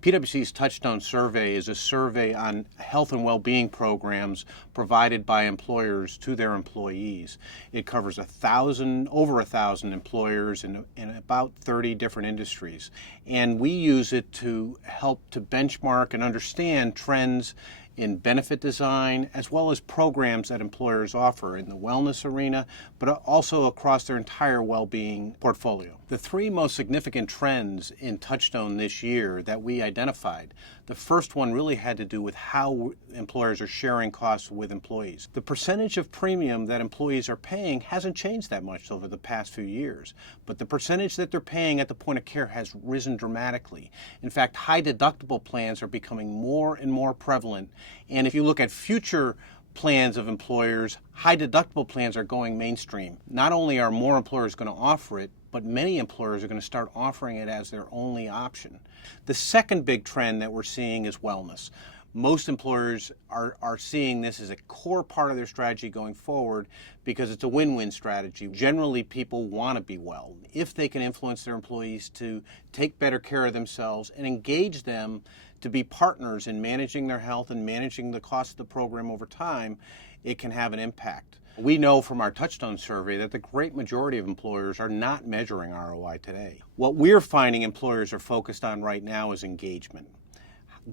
PwC's Touchstone Survey is a survey on health and well-being programs provided by employers to their employees. It covers over a thousand employers in about 30 different industries. And we use it to help to benchmark and understand trends in benefit design, as well as programs that employers offer in the wellness arena, but also across their entire well-being portfolio. The three most significant trends in Touchstone this year that we identified, the first one really had to do with how employers are sharing costs with employees. The percentage of premium that employees are paying hasn't changed that much over the past few years, but the percentage that they're paying at the point of care has risen dramatically. In fact, high deductible plans are becoming more and more prevalent. And if you look at future plans of employers, high deductible plans are going mainstream. Not only are more employers going to offer it, but many employers are going to start offering it as their only option. The second big trend that we're seeing is wellness. Most employers are seeing this as a core part of their strategy going forward because it's a win-win strategy. Generally, people want to be well. If they can influence their employees to take better care of themselves and engage them to be partners in managing their health and managing the cost of the program over time, it can have an impact. We know from our Touchstone survey that the great majority of employers are not measuring ROI today. What we're finding employers are focused on right now is engagement.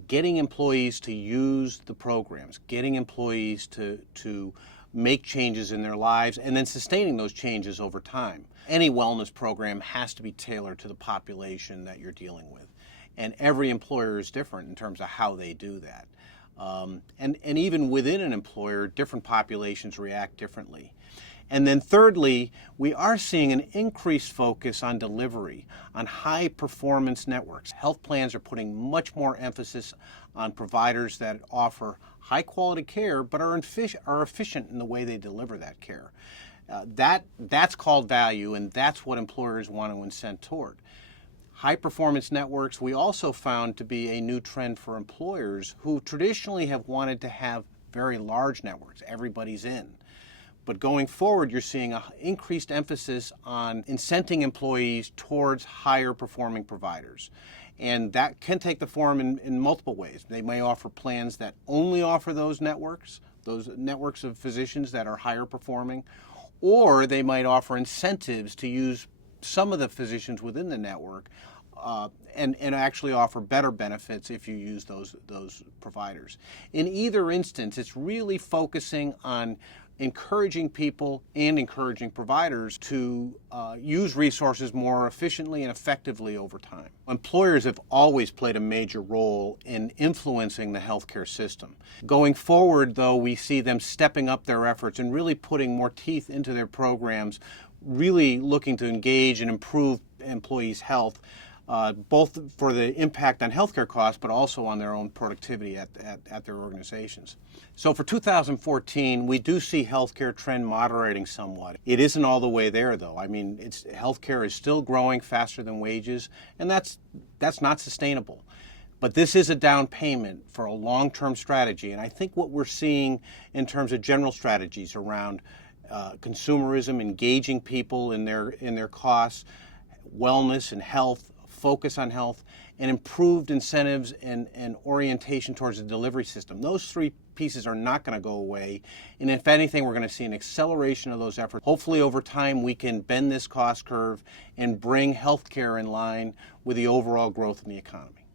Getting employees to use the programs, getting employees to make changes in their lives, and then sustaining those changes over time. Any wellness program has to be tailored to the population that you're dealing with. And every employer is different in terms of how they do that. And even within an employer, different populations react differently. And then thirdly, we are seeing an increased focus on delivery, on high performance networks. Health plans are putting much more emphasis on providers that offer high quality care but are efficient in the way they deliver that care. That's called value, and that's what employers want to incent toward. High performance networks we also found to be a new trend for employers who traditionally have wanted to have very large networks. Everybody's in. But going forward, you're seeing an increased emphasis on incenting employees towards higher performing providers. And that can take the form in multiple ways. They may offer plans that only offer those networks of physicians that are higher performing, or they might offer incentives to use some of the physicians within the network and actually offer better benefits if you use those providers. In either instance, it's really focusing on encouraging people and encouraging providers to use resources more efficiently and effectively over time. Employers have always played a major role in influencing the healthcare system. Going forward, though, we see them stepping up their efforts and really putting more teeth into their programs, really looking to engage and improve employees' health, both for the impact on healthcare costs, but also on their own productivity at their organizations. So for 2014, we do see healthcare trend moderating somewhat. It isn't all the way there, though. I mean, healthcare is still growing faster than wages, and that's not sustainable. But this is a down payment for a long-term strategy, and I think what we're seeing in terms of general strategies around consumerism, engaging people in their costs, wellness and health, focus on health, and improved incentives and orientation towards the delivery system. Those three pieces are not going to go away. And if anything, we're going to see an acceleration of those efforts. Hopefully over time we can bend this cost curve and bring healthcare in line with the overall growth in the economy.